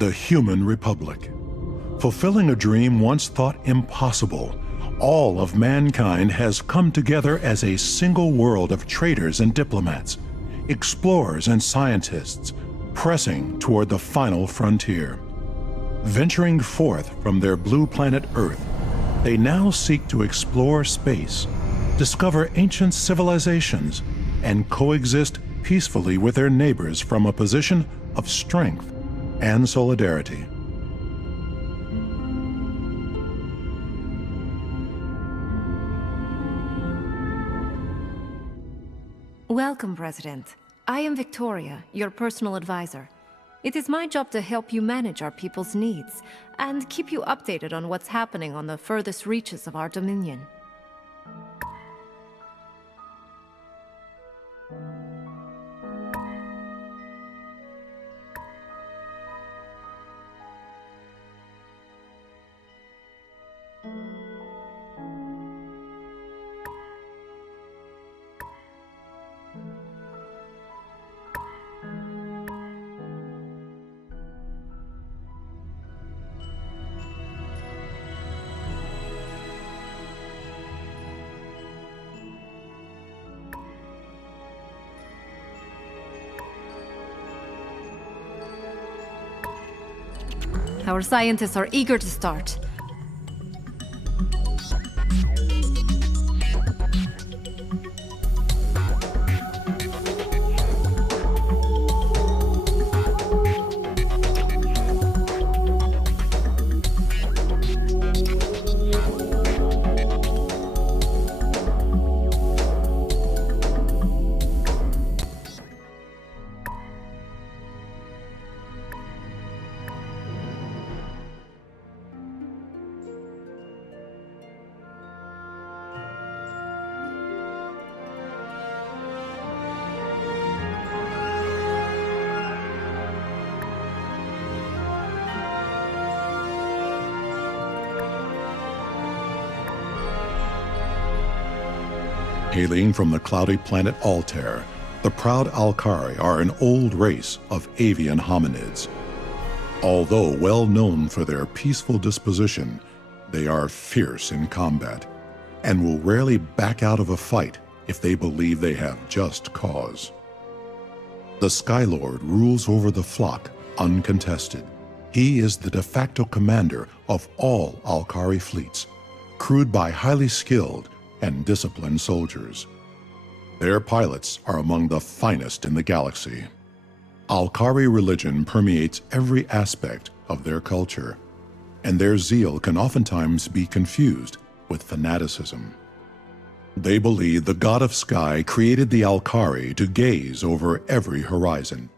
The Human Republic. Fulfilling a dream once thought impossible, all of mankind has come together as a single world of traders and diplomats, explorers and scientists, pressing toward the final frontier. Venturing forth from their blue planet Earth, they now seek to explore space, discover ancient civilizations, and coexist peacefully with their neighbors from a position of strength and solidarity. Welcome, President. I am Victoria, your personal advisor. It is my job to help you manage our people's needs and keep you updated on what's happening on the furthest reaches of our dominion. Our scientists are eager to start. Hailing from the cloudy planet Altair, the proud Alkari are an old race of avian hominids. Although well known for their peaceful disposition, they are fierce in combat and will rarely back out of a fight if they believe they have just cause. The Skylord rules over the flock uncontested. He is the de facto commander of all Alkari fleets, crewed by highly skilled and disciplined soldiers. Their pilots are among the finest in the galaxy. Alkari religion permeates every aspect of their culture, and their zeal can oftentimes be confused with fanaticism. They believe the God of Sky created the Alkari to gaze over every horizon,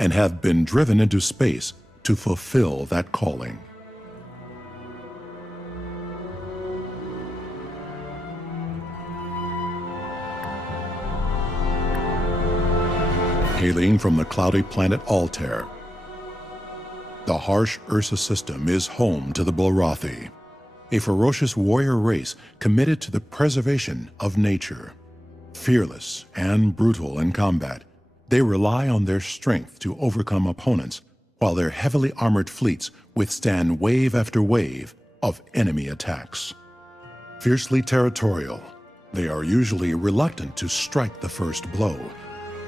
and have been driven into space to fulfill that calling. Hailing from the cloudy planet Altair, the harsh Ursa system is home to the Blarathi, a ferocious warrior race committed to the preservation of nature. Fearless and brutal in combat, they rely on their strength to overcome opponents, while their heavily armored fleets withstand wave after wave of enemy attacks. Fiercely territorial, they are usually reluctant to strike the first blow,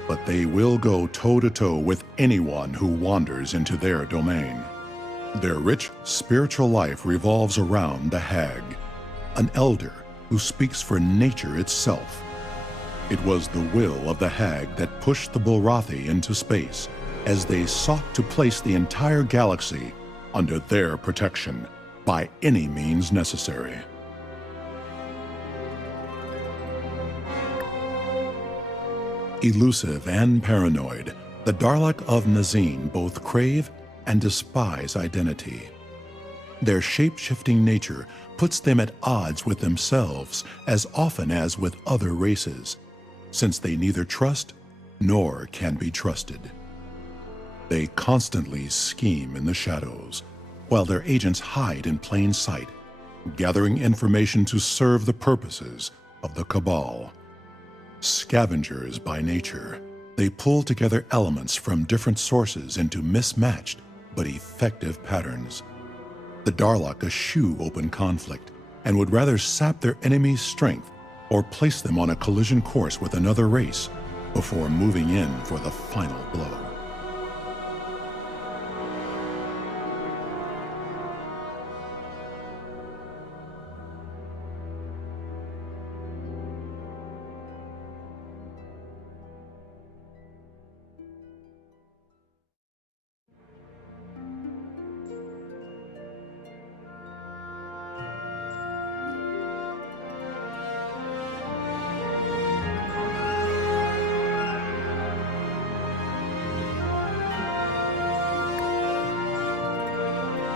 but they will go toe-to-toe with anyone who wanders into their domain. Their rich spiritual life revolves around the Hag, an elder who speaks for nature itself. It was the will of the Hag that pushed the Blarathi into space, as they sought to place the entire galaxy under their protection by any means necessary. Elusive and paranoid, the Darlak of Nazin both crave and despise identity. Their shape-shifting nature puts them at odds with themselves as often as with other races, since they neither trust nor can be trusted. They constantly scheme in the shadows, while their agents hide in plain sight, gathering information to serve the purposes of the Cabal. Scavengers by nature, they pull together elements from different sources into mismatched but effective patterns. The Darlok eschew open conflict and would rather sap their enemy's strength or place them on a collision course with another race before moving in for the final blow.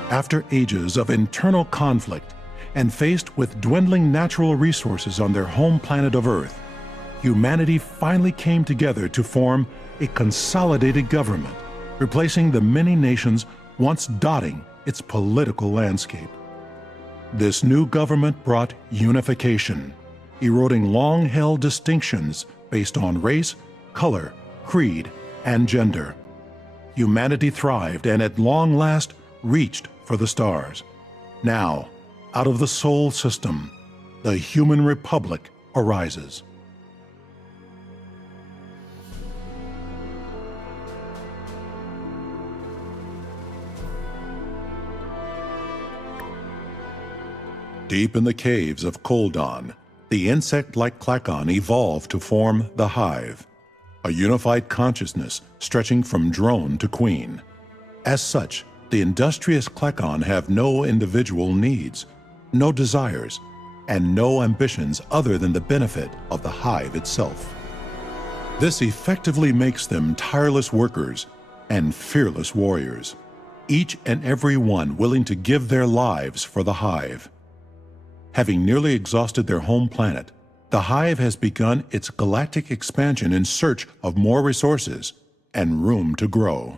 After ages of internal conflict and faced with dwindling natural resources on their home planet of Earth, humanity finally came together to form a consolidated government, replacing the many nations once dotting its political landscape. This new government brought unification, eroding long-held distinctions based on race, color, creed, and gender. Humanity thrived and at long last reached for the stars. Now, out of the Sol system, the human republic arises. Deep in the caves of Koldon, the insect-like Klakon evolved to form the Hive, a unified consciousness stretching from drone to queen. As such, the industrious Klakon have no individual needs, no desires, and no ambitions other than the benefit of the Hive itself. This effectively makes them tireless workers and fearless warriors, each and every one willing to give their lives for the Hive. Having nearly exhausted their home planet, the Hive has begun its galactic expansion in search of more resources and room to grow.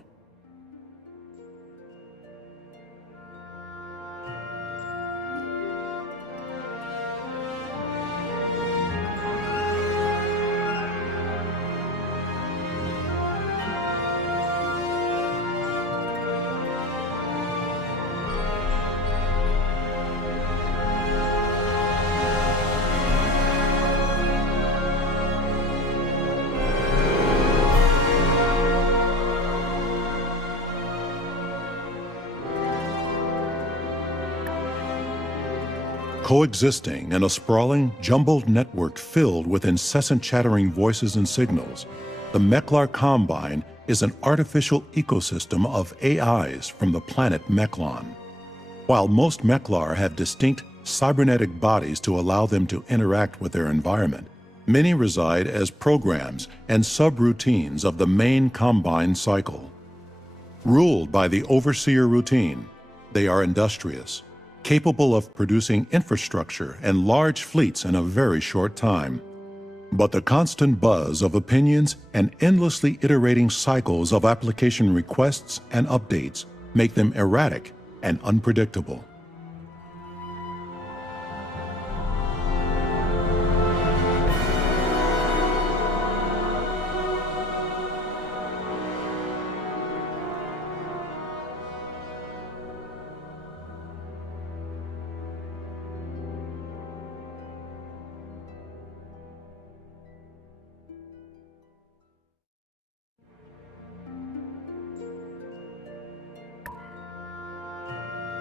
Coexisting in a sprawling, jumbled network filled with incessant chattering voices and signals, the Meklar Combine is an artificial ecosystem of AIs from the planet Meklon. While most Meklar have distinct cybernetic bodies to allow them to interact with their environment, many reside as programs and subroutines of the main Combine cycle. Ruled by the Overseer routine, they are industrious, capable of producing infrastructure and large fleets in a very short time. But the constant buzz of opinions and endlessly iterating cycles of application requests and updates make them erratic and unpredictable.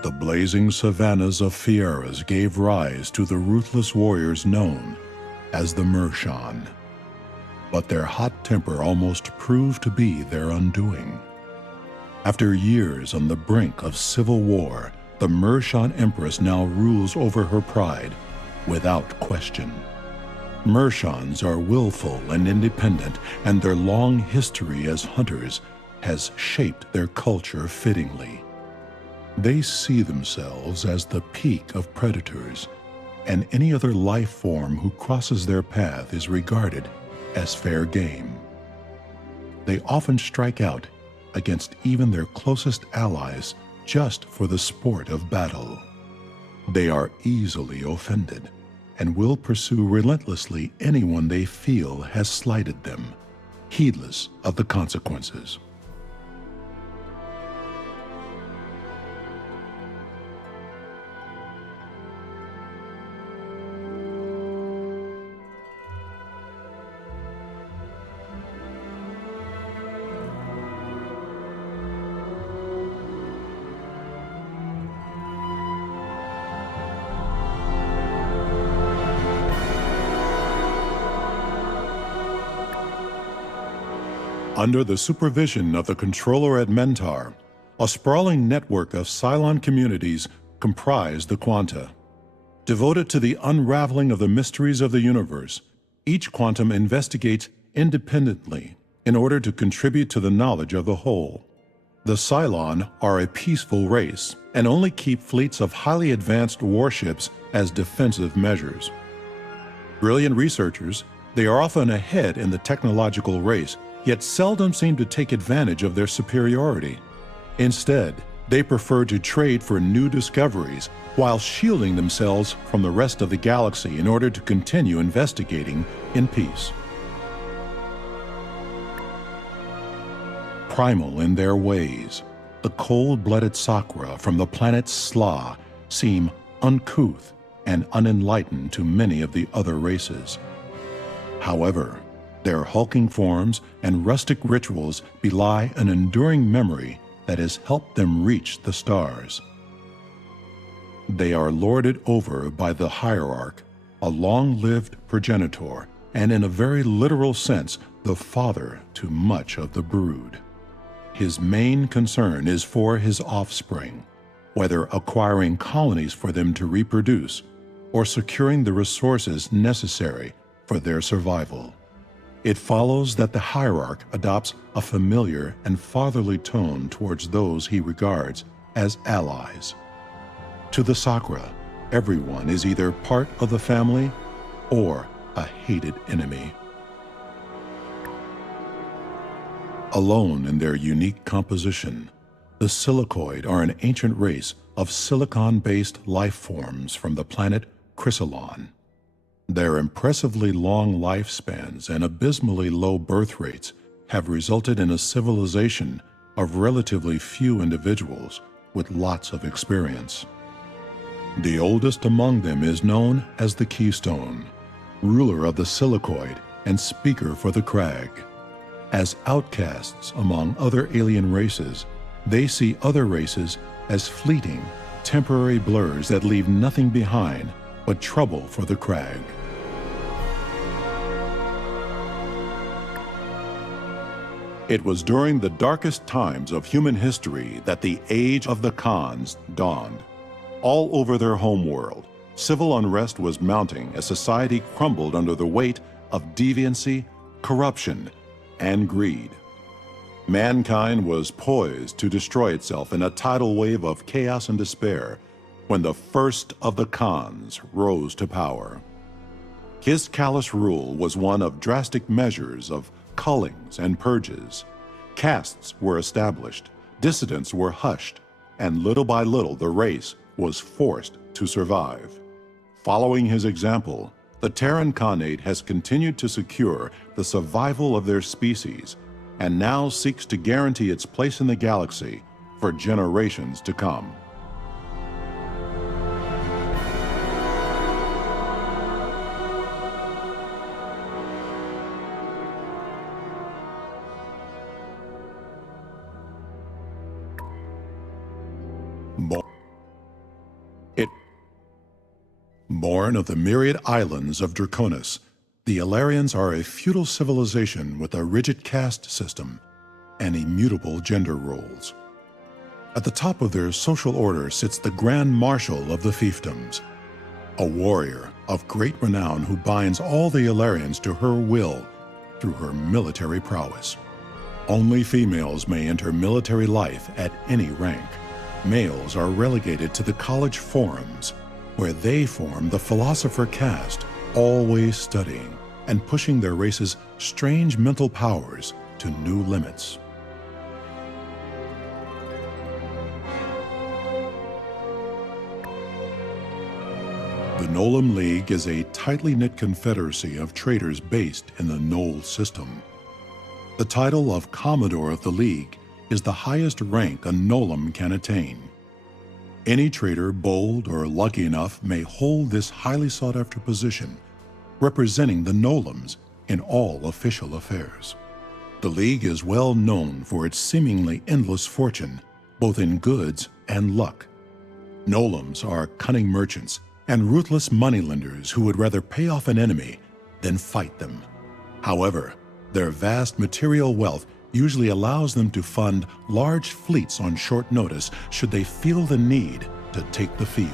The blazing savannas of Fieras gave rise to the ruthless warriors known as the Mershan. But their hot temper almost proved to be their undoing. After years on the brink of civil war, the Mershan Empress now rules over her pride without question. Mershans are willful and independent, and their long history as hunters has shaped their culture fittingly. They see themselves as the peak of predators, and any other life form who crosses their path is regarded as fair game. They often strike out against even their closest allies just for the sport of battle. They are easily offended and will pursue relentlessly anyone they feel has slighted them, heedless of the consequences. Under the supervision of the controller at Mentar, a sprawling network of Cylon communities comprise the Quanta. Devoted to the unraveling of the mysteries of the universe, each quantum investigates independently in order to contribute to the knowledge of the whole. The Cylon are a peaceful race and only keep fleets of highly advanced warships as defensive measures. Brilliant researchers, they are often ahead in the technological race, yet seldom seem to take advantage of their superiority. Instead, they prefer to trade for new discoveries while shielding themselves from the rest of the galaxy in order to continue investigating in peace. Primal in their ways, the cold-blooded Sakra from the planet Sla seem uncouth and unenlightened to many of the other races. However, their hulking forms and rustic rituals belie an enduring memory that has helped them reach the stars. They are lorded over by the Hierarch, a long-lived progenitor, and in a very literal sense, the father to much of the brood. His main concern is for his offspring, whether acquiring colonies for them to reproduce or securing the resources necessary for their survival. It follows that the Hierarch adopts a familiar and fatherly tone towards those he regards as allies. To the Sakra, everyone is either part of the family or a hated enemy. Alone in their unique composition, the Silicoid are an ancient race of silicon-based life forms from the planet Chrysalon. Their impressively long lifespans and abysmally low birth rates have resulted in a civilization of relatively few individuals with lots of experience. The oldest among them is known as the Keystone, ruler of the Silicoid and speaker for the Crag. As outcasts among other alien races, they see other races as fleeting, temporary blurs that leave nothing behind but trouble for the Crag. It was during the darkest times of human history that the Age of the Khans dawned. All over their homeworld, civil unrest was mounting as society crumbled under the weight of deviancy, corruption, and greed. Mankind was poised to destroy itself in a tidal wave of chaos and despair when the first of the Khans rose to power. His callous rule was one of drastic measures of cullings and purges. Castes were established, dissidents were hushed, and little by little the race was forced to survive. Following his example, the Terran Khanate has continued to secure the survival of their species and now seeks to guarantee its place in the galaxy for generations to come. Born of the myriad islands of Draconis, the Ilarians are a feudal civilization with a rigid caste system and immutable gender roles. At the top of their social order sits the Grand Marshal of the Fiefdoms, a warrior of great renown who binds all the Ilarians to her will through her military prowess. Only females may enter military life at any rank. Males are relegated to the college forums, where they form the philosopher caste, always studying and pushing their race's strange mental powers to new limits. The Nolam League is a tightly knit confederacy of traders based in the Knoll system. The title of Commodore of the League is the highest rank a Nolam can attain. Any trader bold or lucky enough may hold this highly sought-after position, representing the Nolams in all official affairs. The League is well known for its seemingly endless fortune, both in goods and luck. Nolams are cunning merchants and ruthless moneylenders who would rather pay off an enemy than fight them. However, their vast material wealth usually allows them to fund large fleets on short notice should they feel the need to take the field.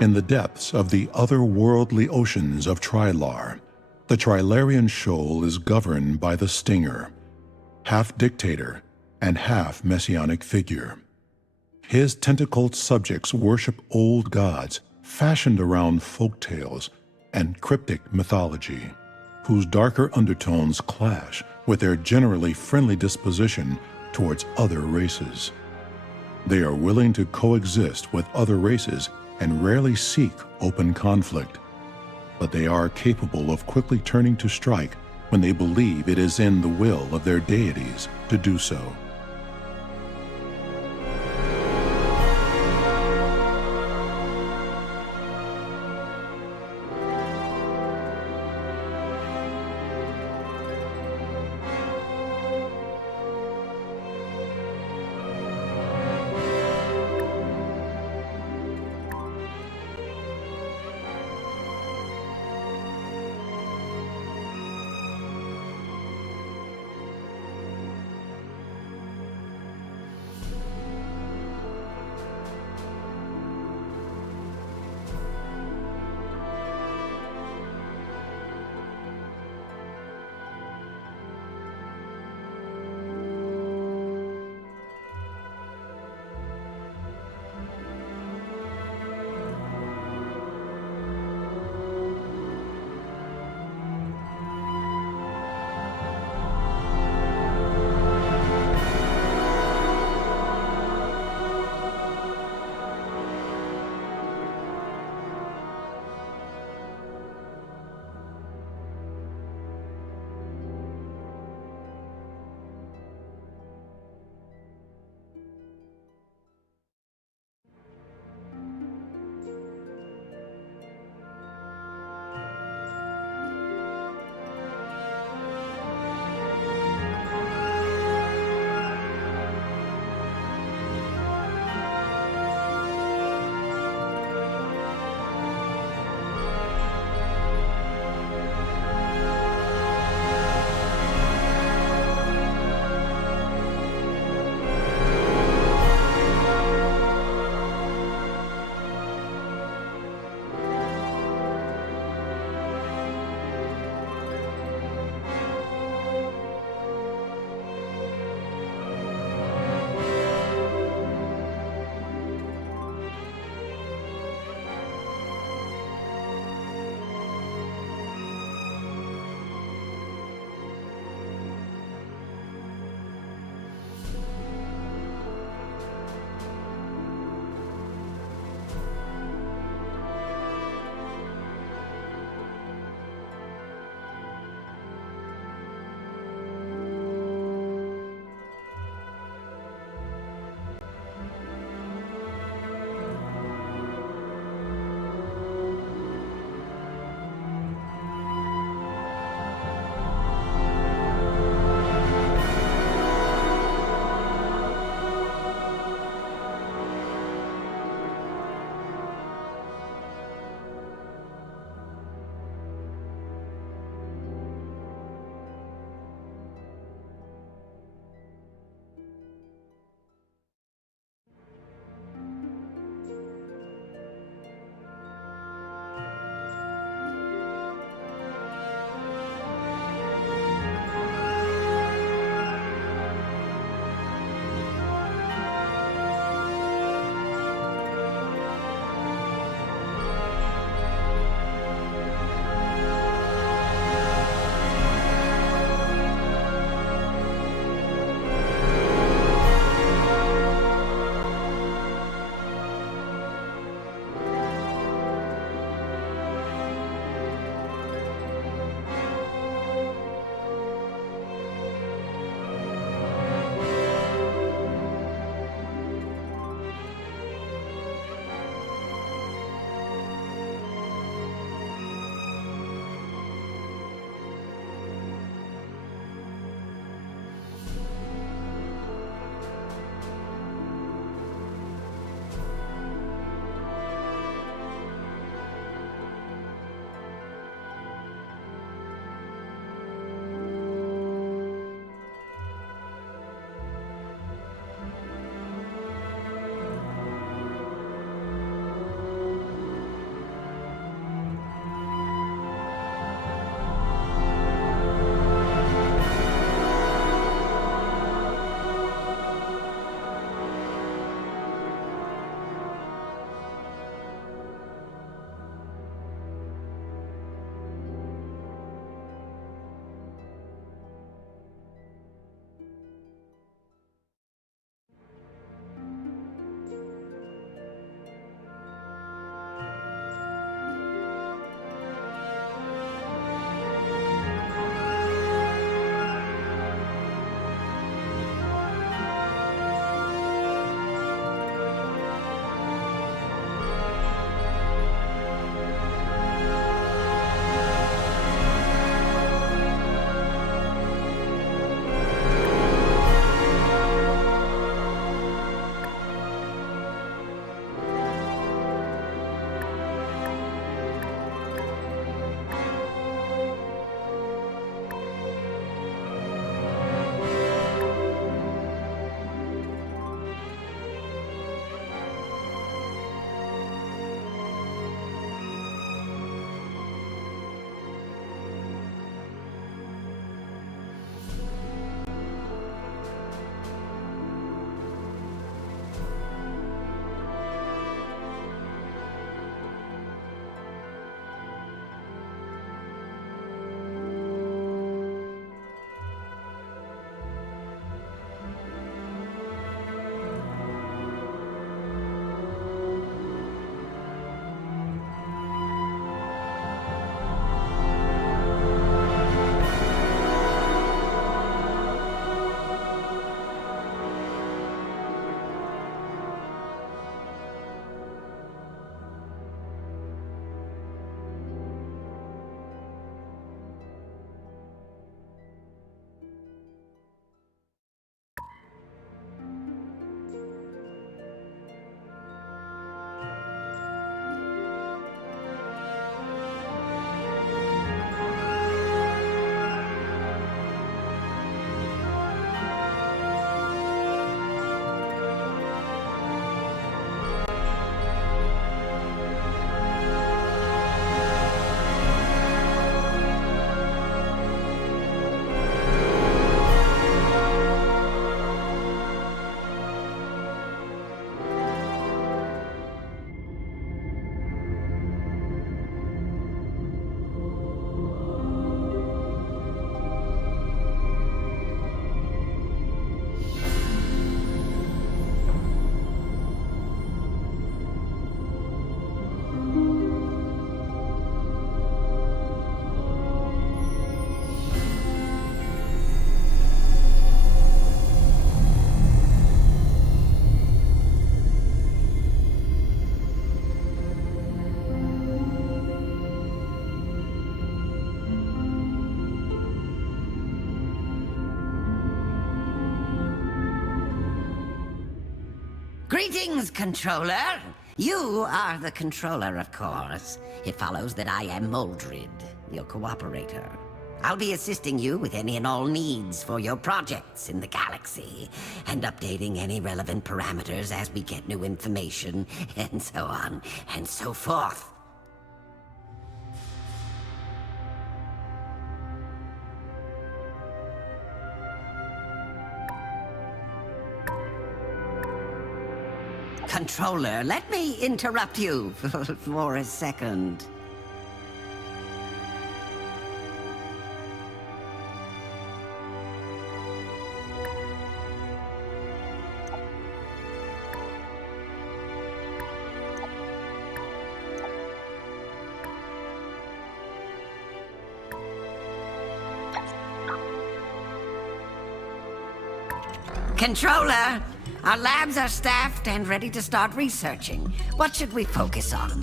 In the depths of the otherworldly oceans of Trilar, the Trilarian shoal is governed by the Stinger, half dictator and half messianic figure. His tentacled subjects worship old gods fashioned around folk tales and cryptic mythology, whose darker undertones clash with their generally friendly disposition towards other races. They are willing to coexist with other races and rarely seek open conflict, but they are capable of quickly turning to strike when they believe it is in the will of their deities to do so. Greetings, Controller! You are the Controller, of course. It follows that I am Moldred, your cooperator. I'll be assisting you with any and all needs for your projects in the galaxy, and updating any relevant parameters as we get new information, and so on, and so forth. Controller, let me interrupt you for a second. Controller, our labs are staffed and ready to start researching. What should we focus on?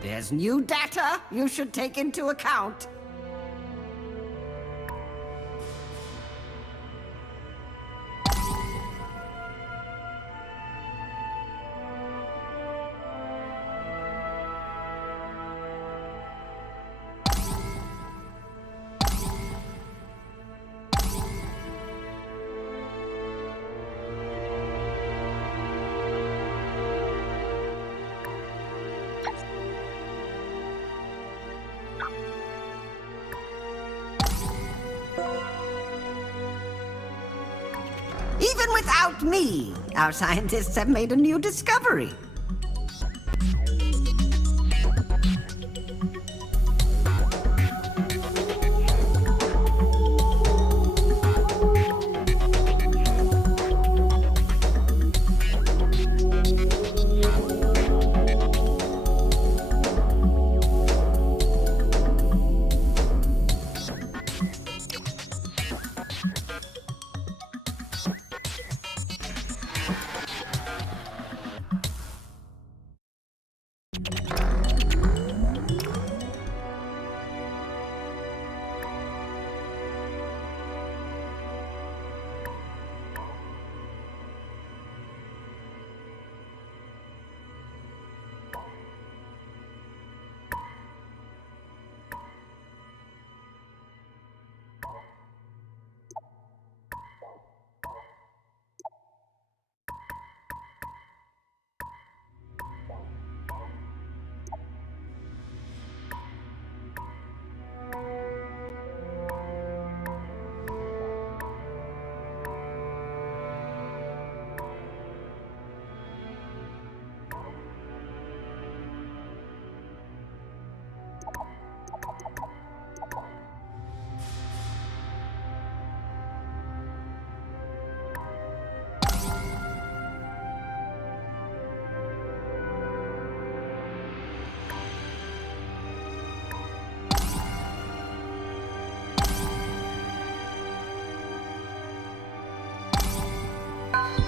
There's new data you should take into account. Even without me, our scientists have made a new discovery.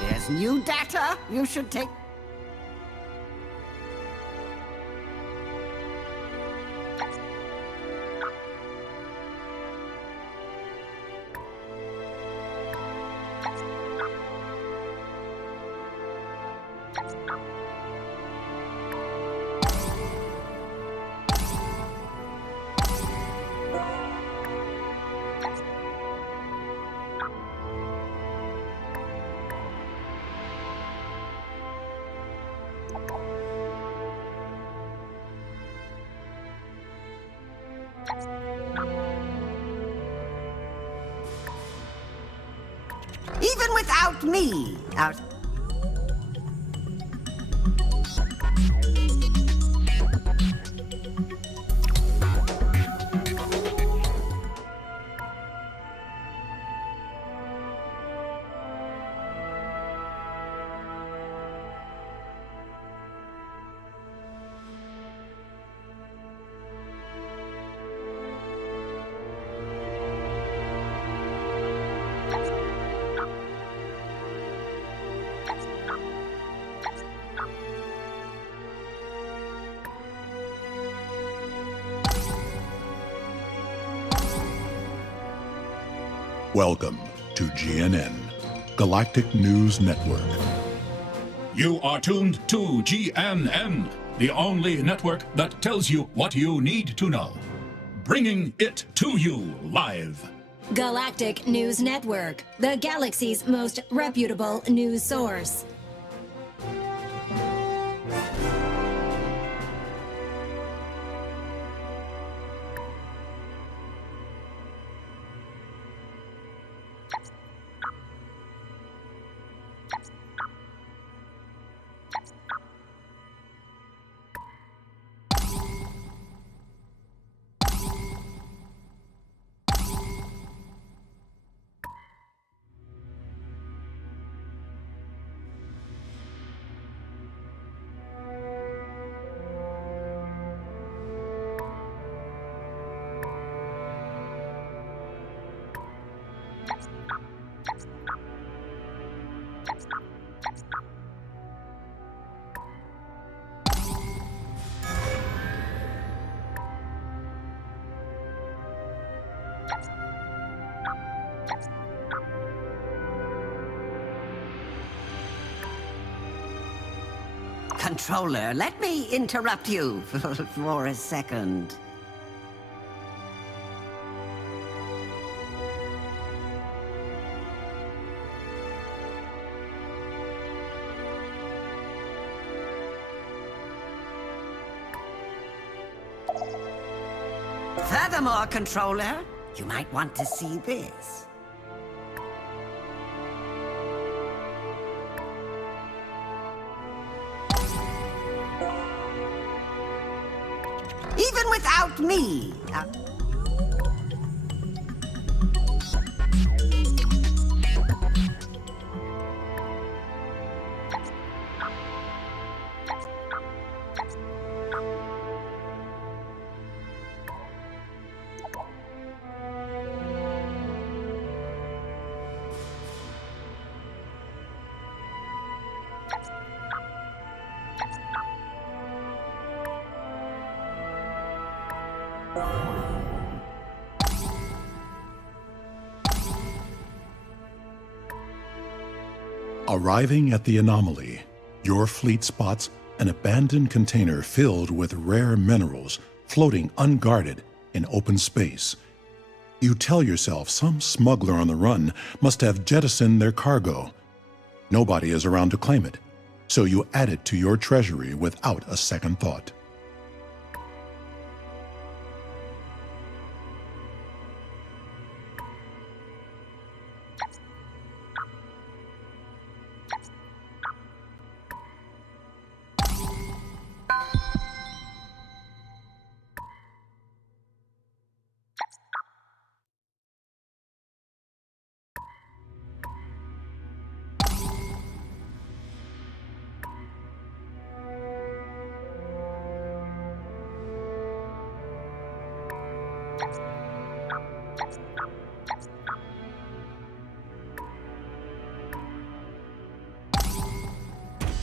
There's new data you should take. Even without me, our... Welcome to GNN, Galactic News Network. You are tuned to GNN, the only network that tells you what you need to know. Bringing it to you live. Galactic News Network, the galaxy's most reputable news source. Controller, let me interrupt you for a second. Furthermore, Controller, you might want to see this. Even without me. Arriving at the anomaly, your fleet spots an abandoned container filled with rare minerals floating unguarded in open space. You tell yourself some smuggler on the run must have jettisoned their cargo. Nobody is around to claim it, so you add it to your treasury without a second thought.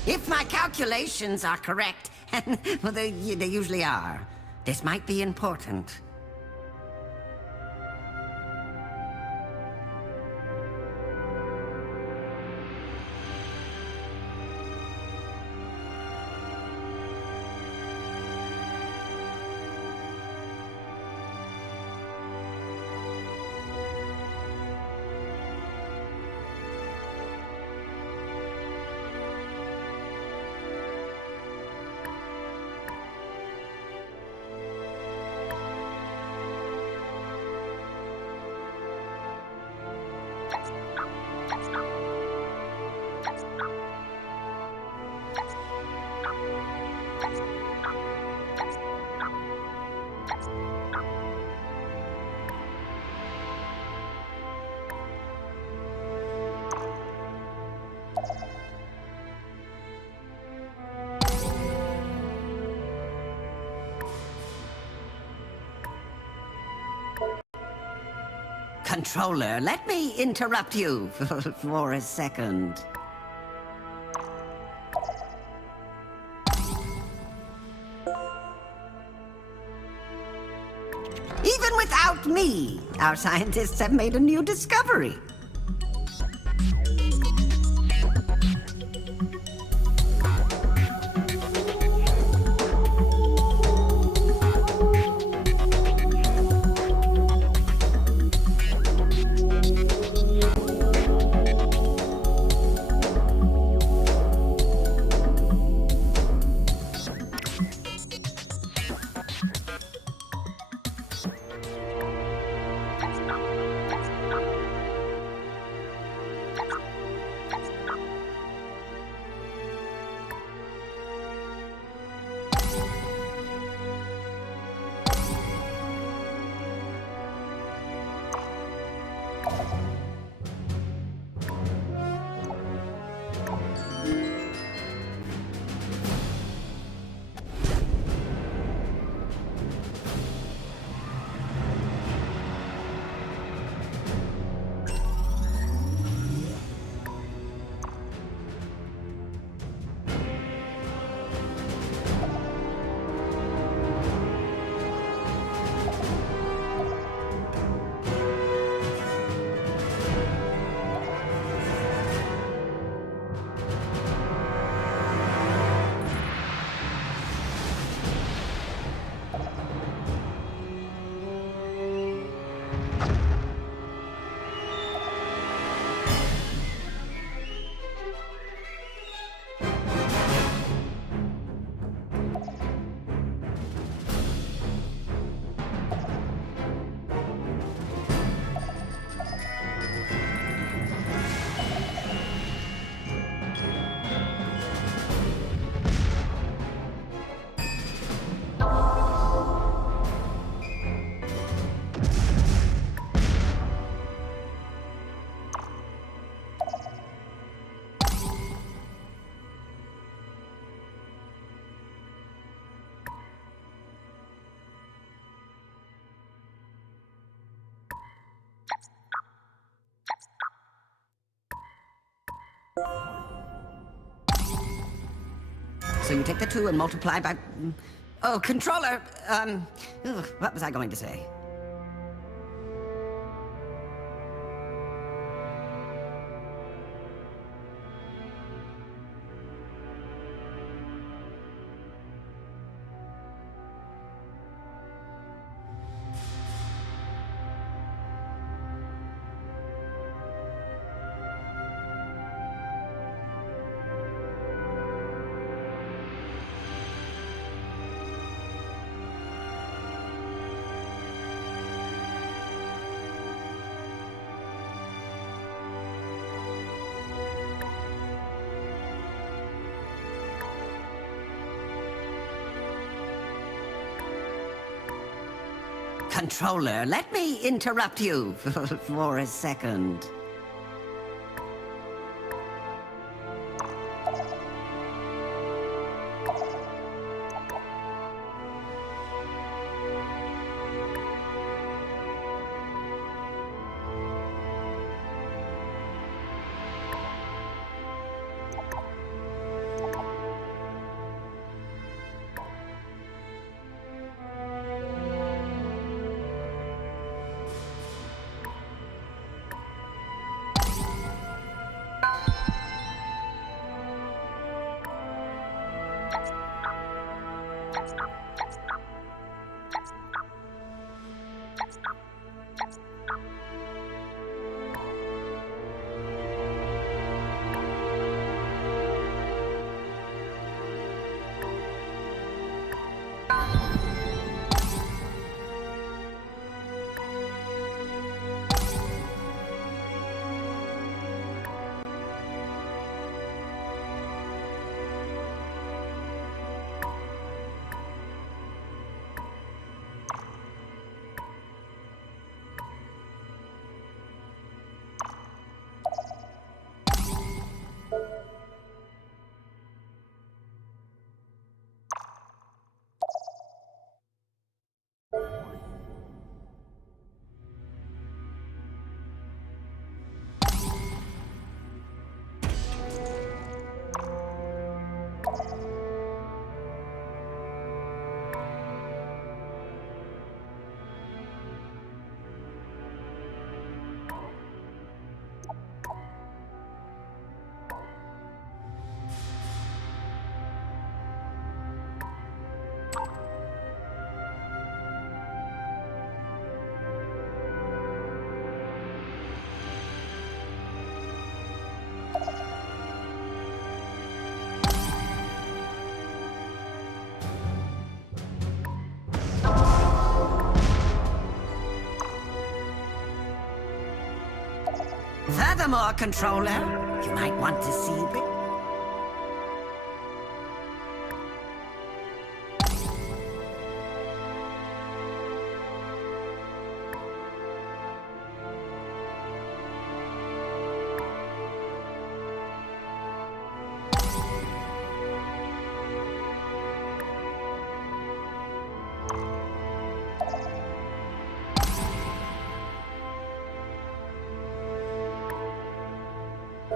If my calculations are correct, and well, they usually are, this might be important. Controller, let me interrupt you for a second. Even without me, our scientists have made a new discovery. So you take the 2 and multiply by... Oh, controller! What was I going to say? Controller, let me interrupt you for a second. Furthermore, Controller, you might want to see this.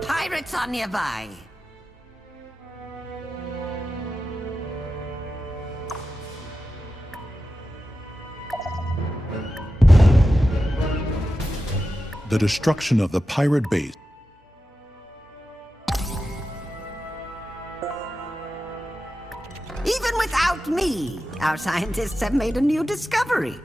Pirates are nearby. The destruction of the pirate base. Even without me, our scientists have made a new discovery.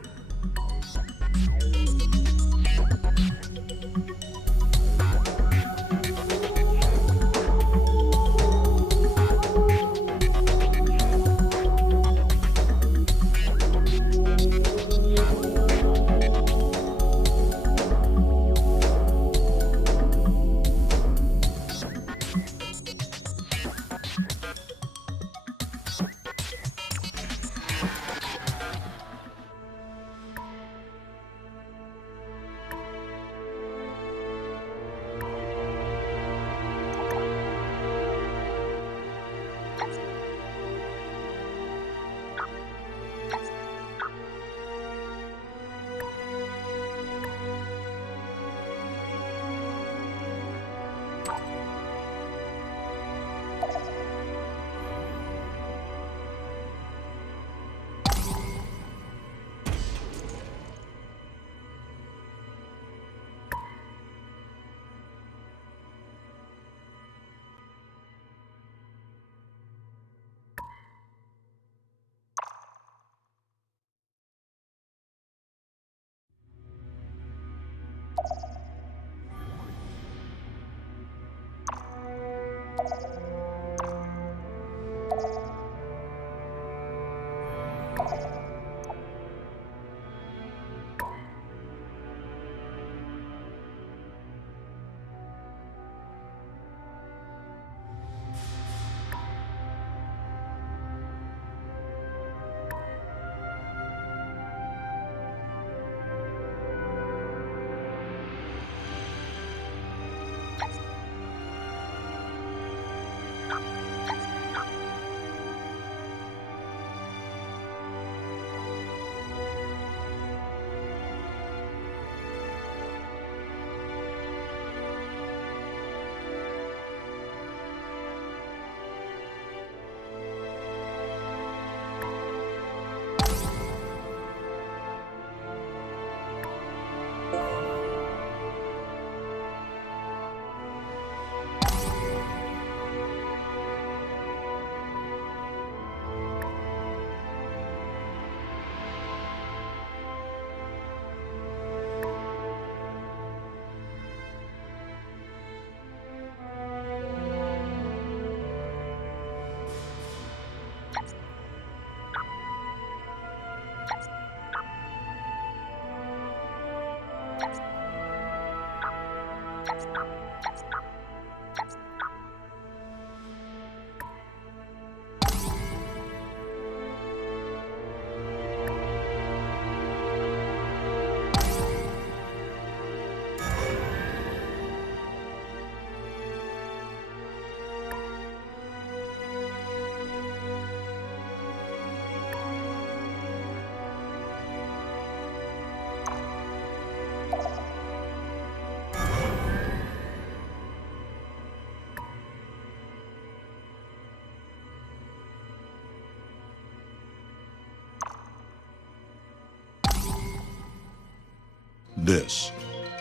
This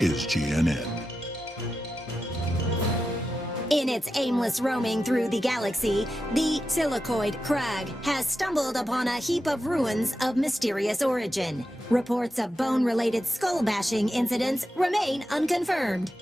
is GNN. In its aimless roaming through the galaxy, the Silicoid Crag has stumbled upon a heap of ruins of mysterious origin. Reports of bone-related skull-bashing incidents remain unconfirmed.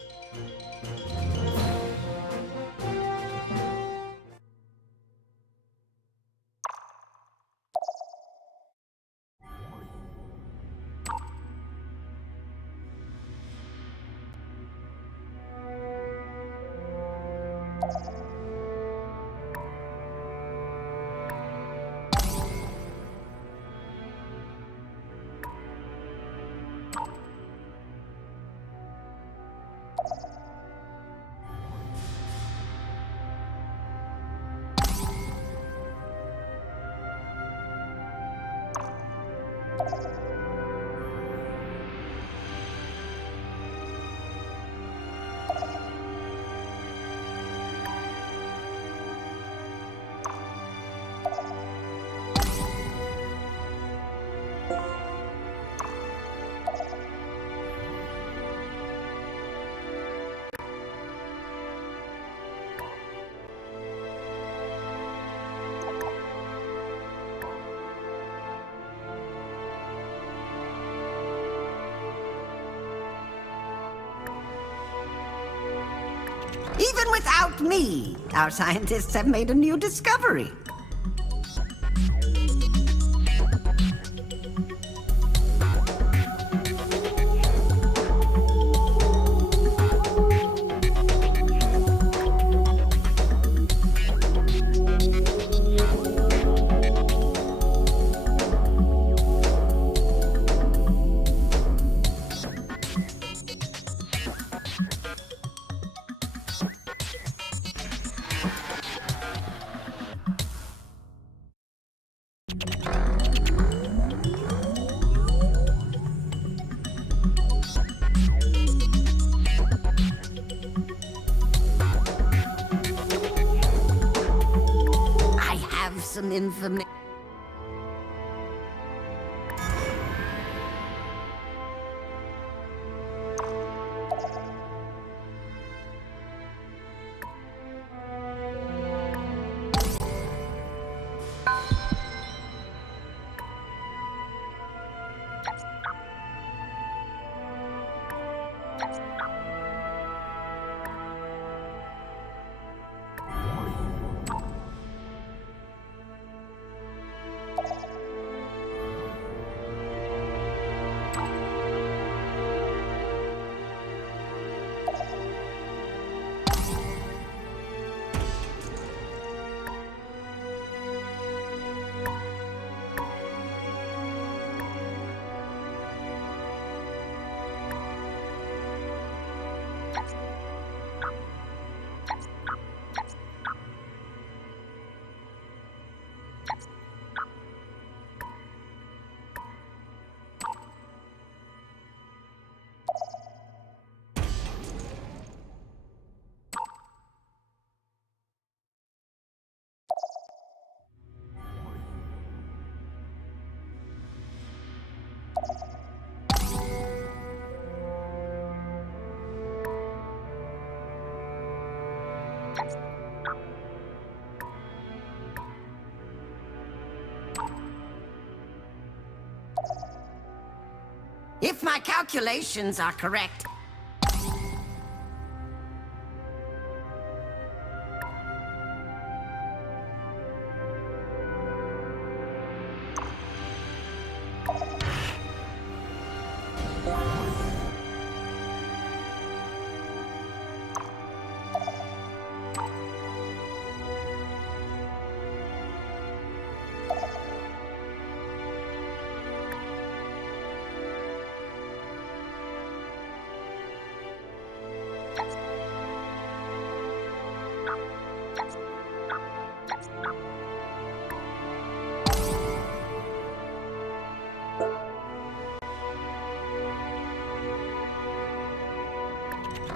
Even without me, our scientists have made a new discovery. I have some information. If my calculations are correct,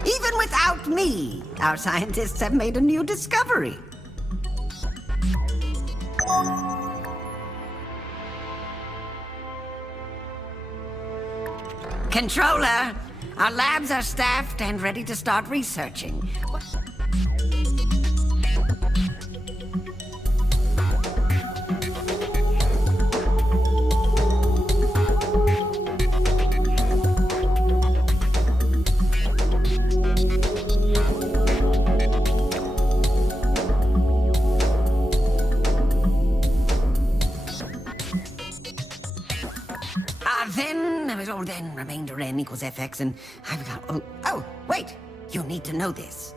even without me, our scientists have made a new discovery. Controller, our labs are staffed and ready to start researching. Then remainder n equals fx, and I've got... Oh, wait! You need to know this.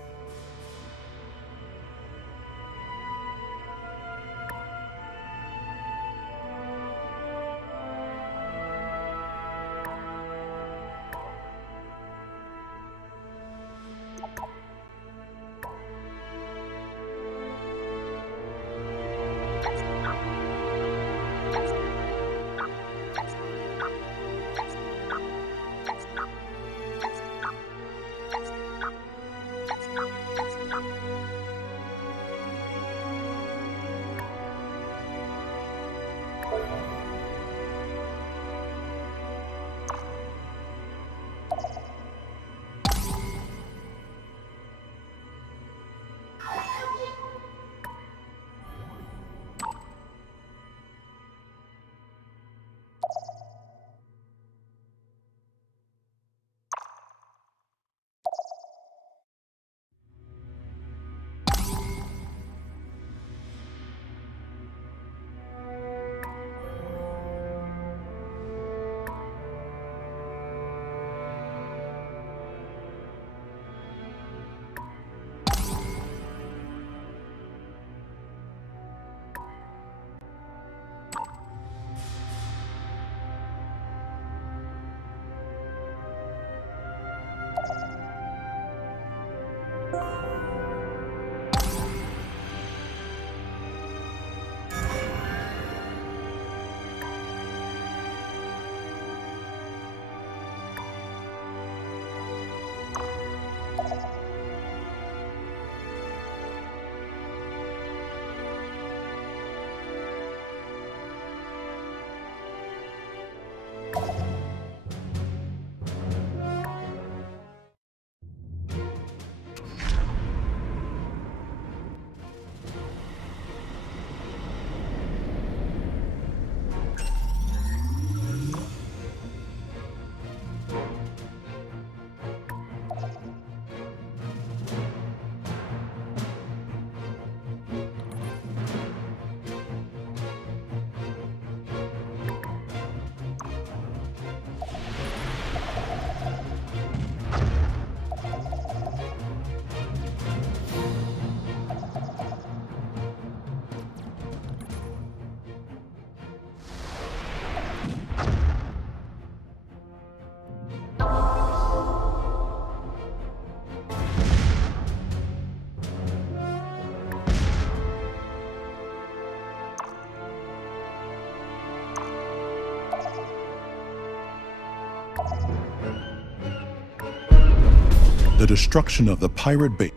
The destruction of the pirate base.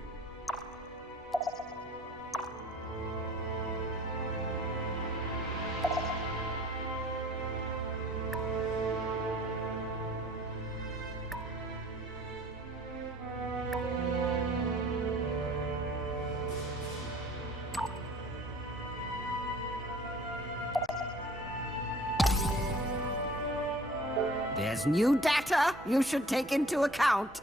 There's new data you should take into account.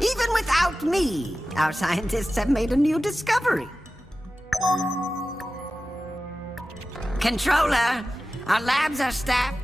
Even without me, our scientists have made a new discovery. Controller, our labs are staffed.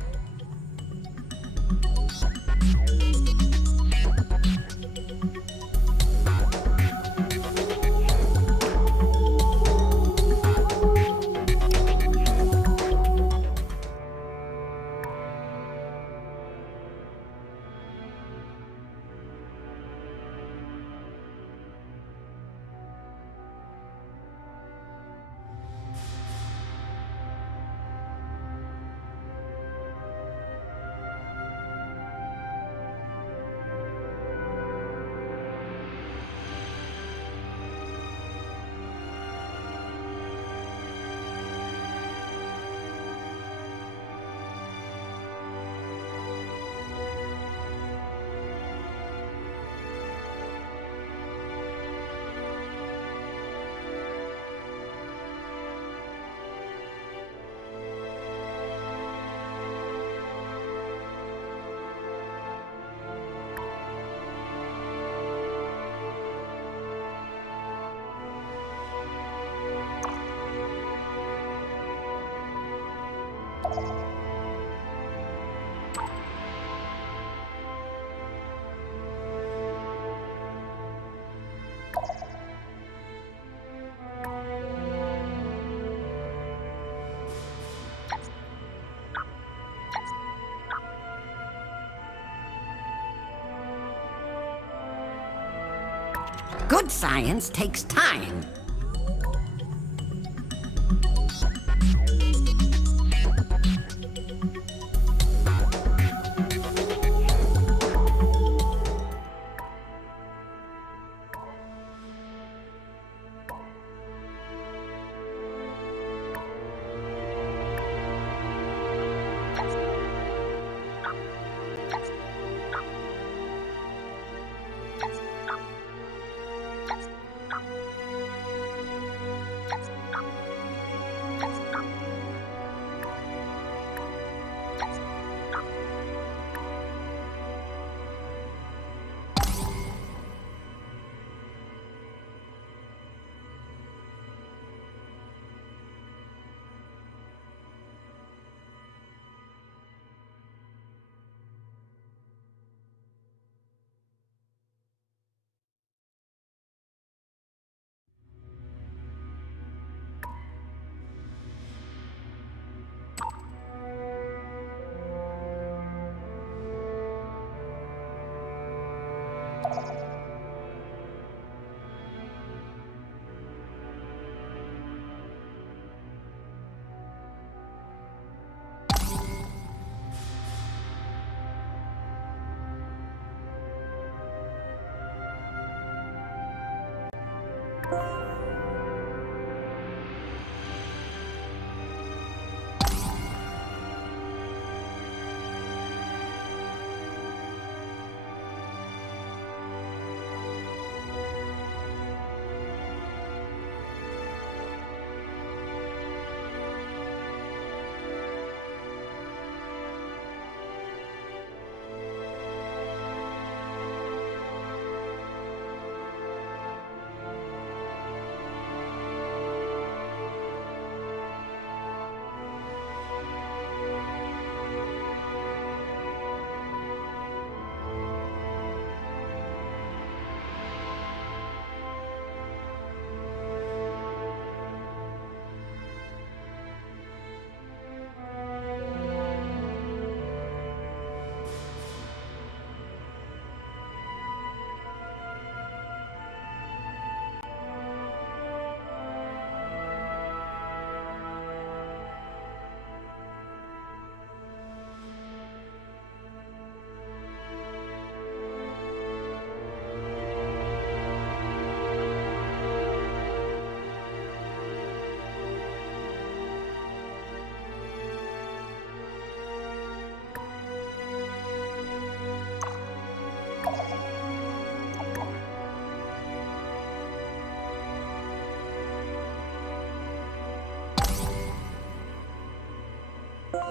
Good science takes time.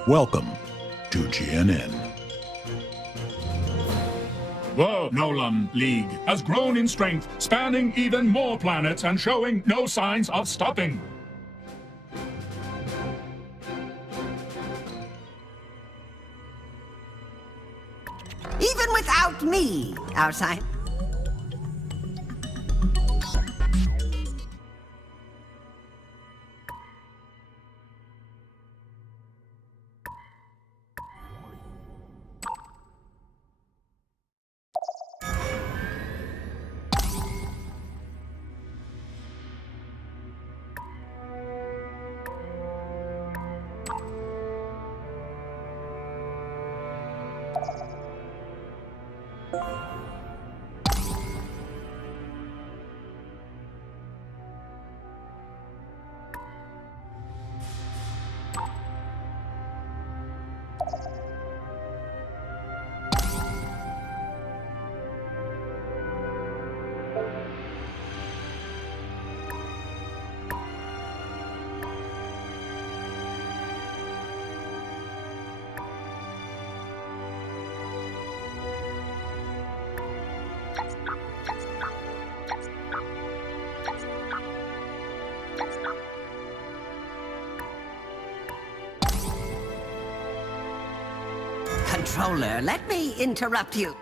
Welcome to GNN. The Nolan League has grown in strength, spanning even more planets and showing no signs of stopping. Even without me, our science. Controller, let me interrupt you.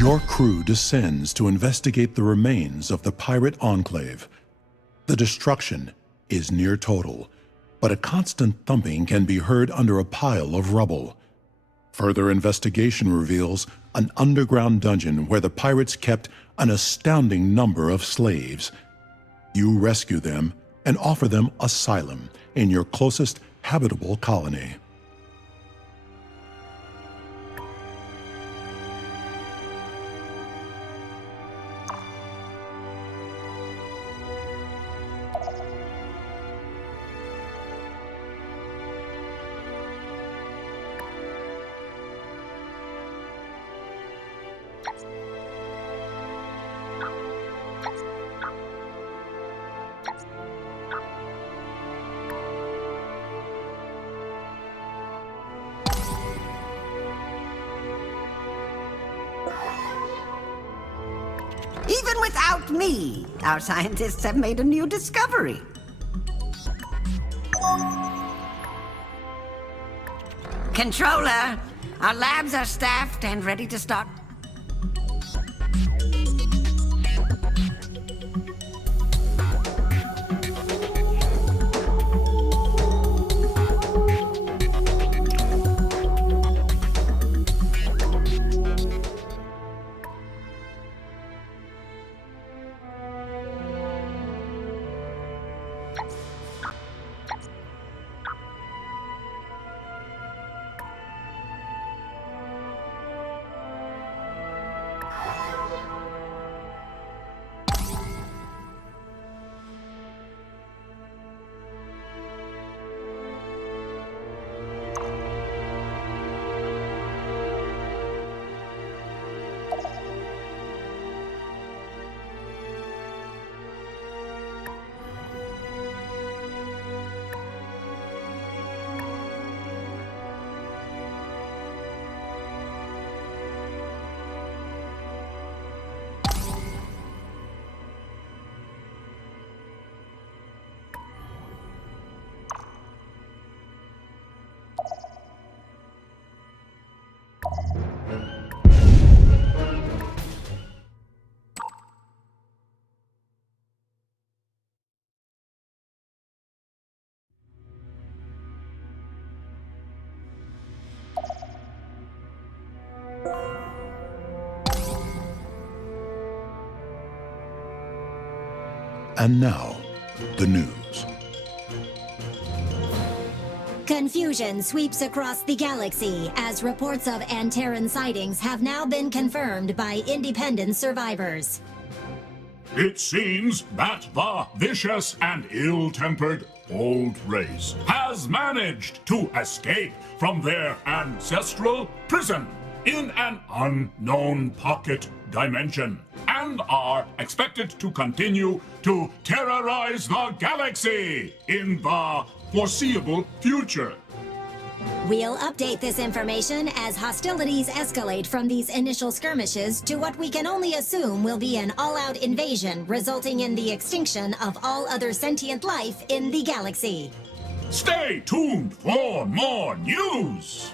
Your crew descends to investigate the remains of the pirate enclave. The destruction is near total, but a constant thumping can be heard under a pile of rubble. Further investigation reveals an underground dungeon where the pirates kept an astounding number of slaves. You rescue them and offer them asylum in your closest habitable colony. Even without me, our scientists have made a new discovery. Controller, our labs are staffed and ready to start. And now, the news. Confusion sweeps across the galaxy as reports of Antaran sightings have now been confirmed by independent survivors. It seems that the vicious and ill-tempered old race has managed to escape from their ancestral prison in an unknown pocket dimension and are expected to continue to terrorize the galaxy in the foreseeable future. We'll update this information as hostilities escalate from these initial skirmishes to what we can only assume will be an all-out invasion resulting in the extinction of all other sentient life in the galaxy. Stay tuned for more news!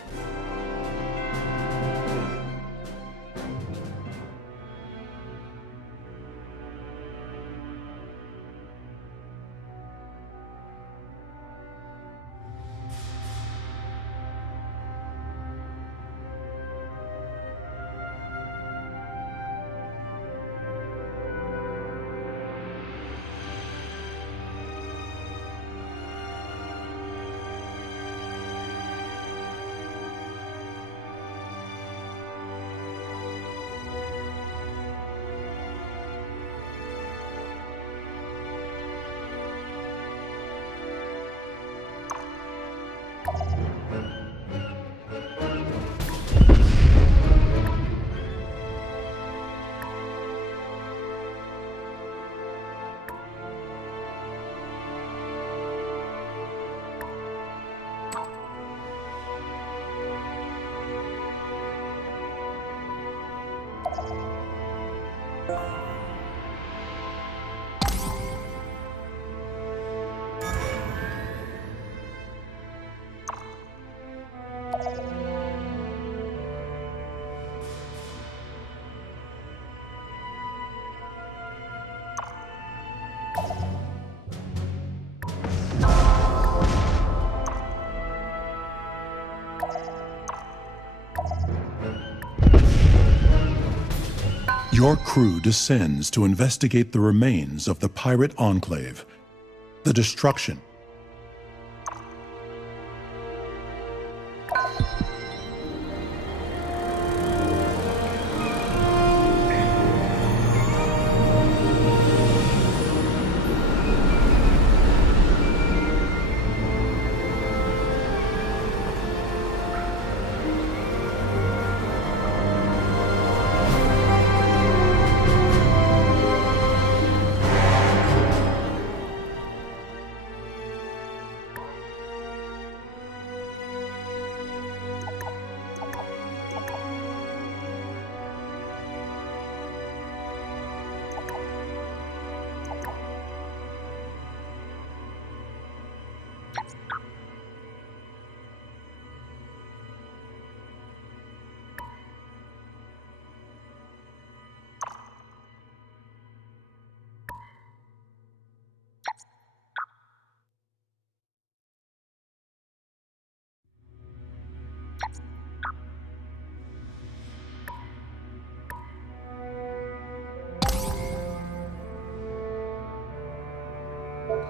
Your crew descends to investigate the remains of the pirate enclave. The destruction.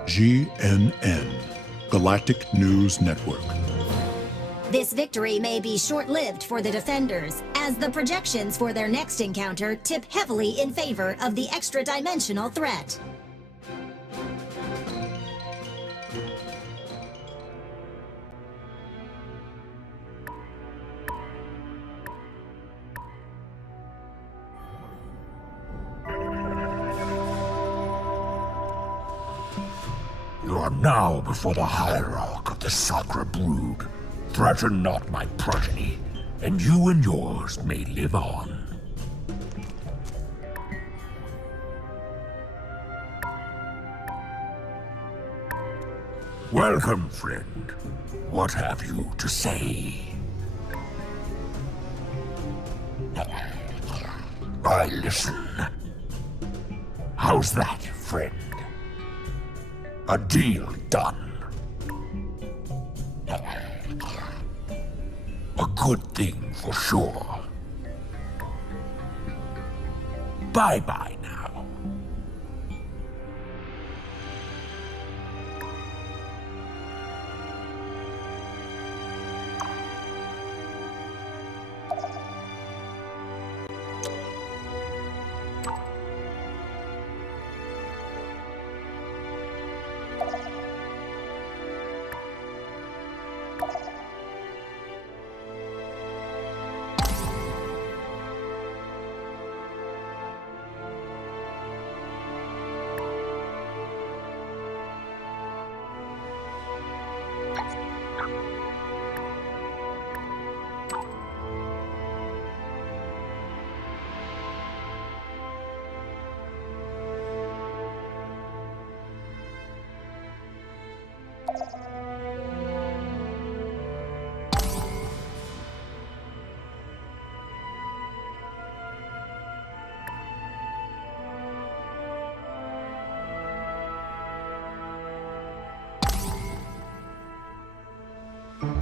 GNN, Galactic News Network. This victory may be short-lived for the Defenders, as the projections for their next encounter tip heavily in favor of the extra-dimensional threat. You are now before the hierarch of the Sacra Brood. Threaten not my progeny, and you and yours may live on. Welcome, friend. What have you to say? I listen. How's that, friend? A deal done. A good thing for sure. Bye-bye now.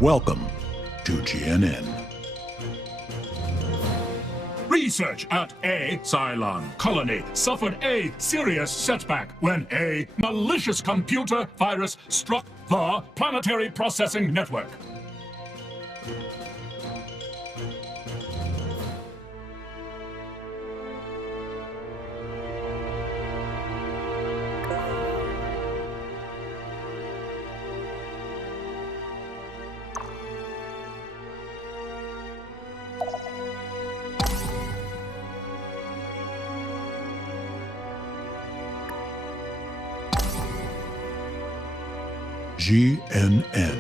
Welcome to GNN. Research at A Cylon colony suffered a serious setback when a malicious computer virus struck the planetary processing network. GNN,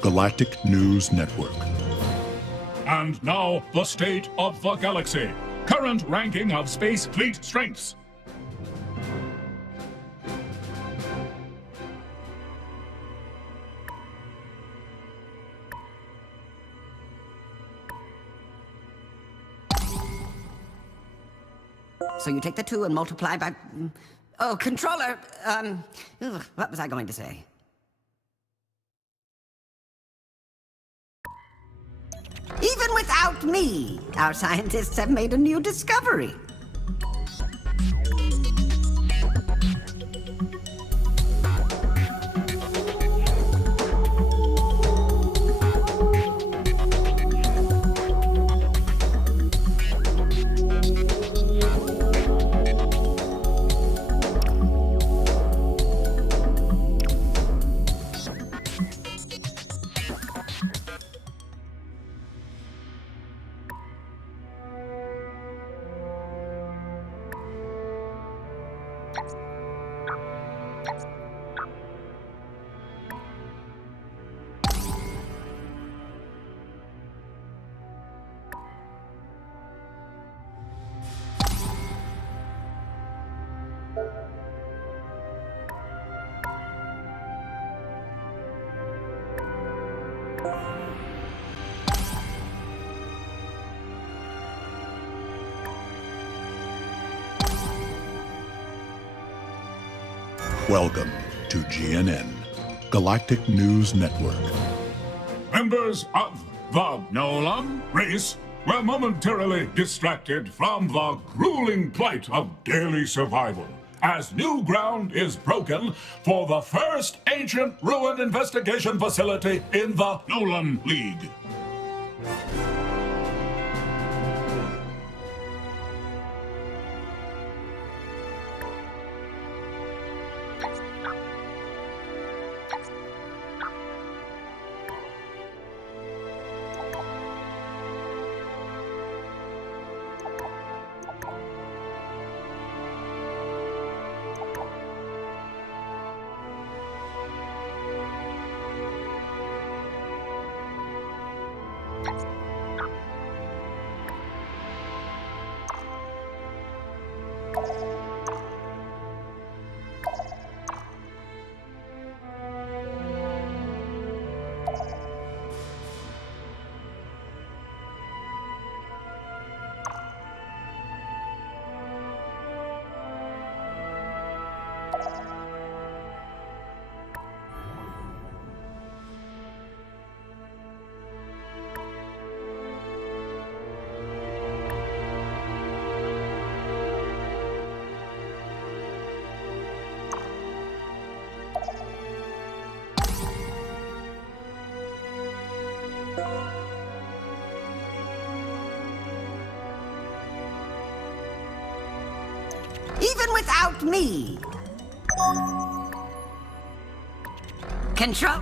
Galactic News Network. And now, the state of the galaxy. Current ranking of space fleet strengths. So you take the 2 and multiply by... Oh, controller, what was I going to say? Even without me, our scientists have made a new discovery. Welcome to GNN, Galactic News Network. Members of the Nolan race were momentarily distracted from the grueling plight of daily survival as new ground is broken for the first ancient ruin investigation facility in the Nolan League. Even without me. Control...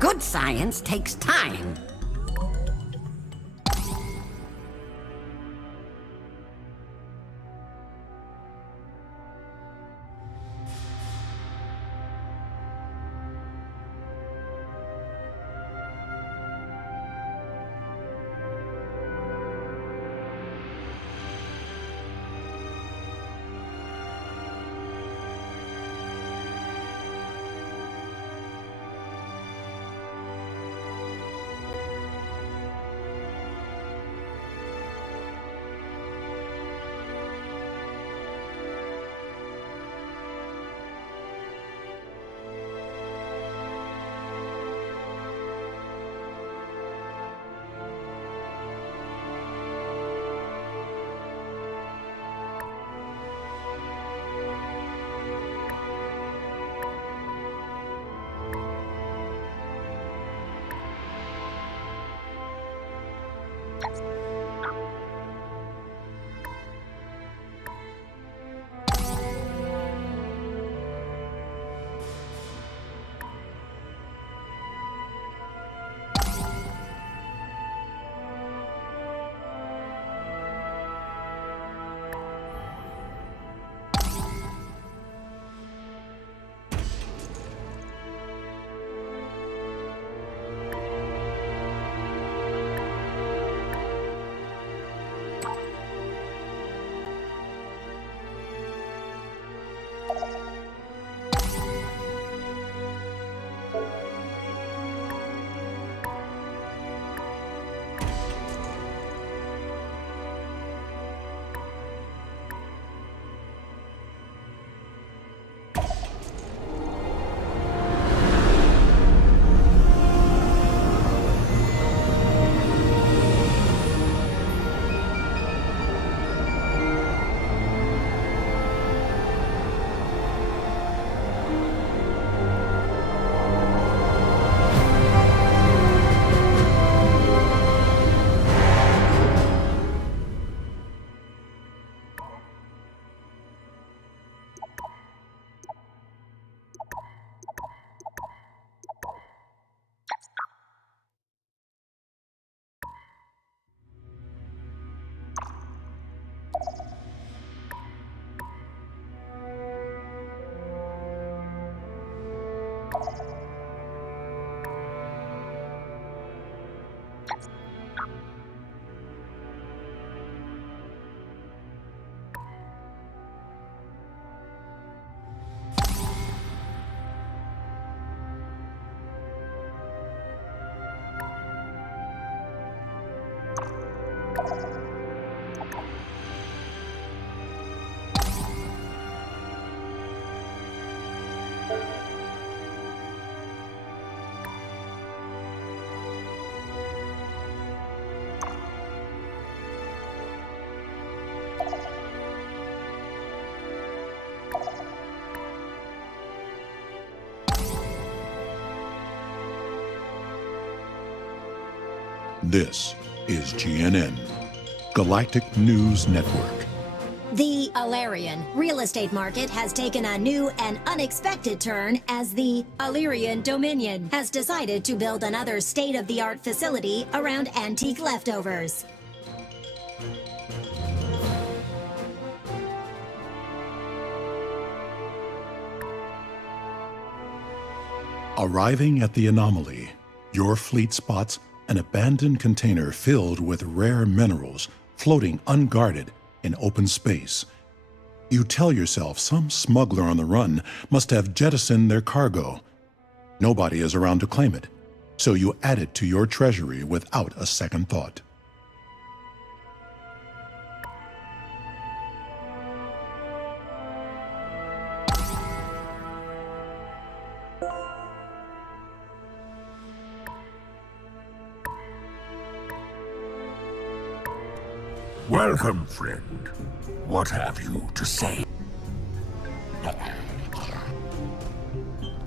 Good science takes time. This is GNN, Galactic News Network. The Alarian real estate market has taken a new and unexpected turn as the Illyrian Dominion has decided to build another state-of-the-art facility around antique leftovers. Arriving at the anomaly, your fleet spots an abandoned container filled with rare minerals floating unguarded in open space. You tell yourself some smuggler on the run must have jettisoned their cargo. Nobody is around to claim it, so you add it to your treasury without a second thought. Welcome, friend. What have you to say?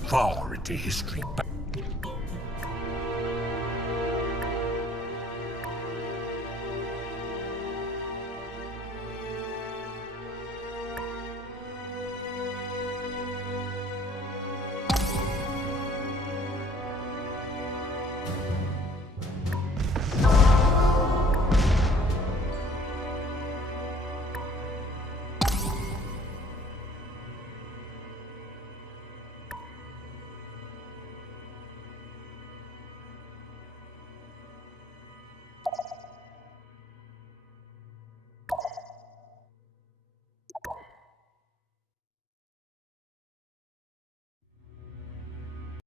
Far into history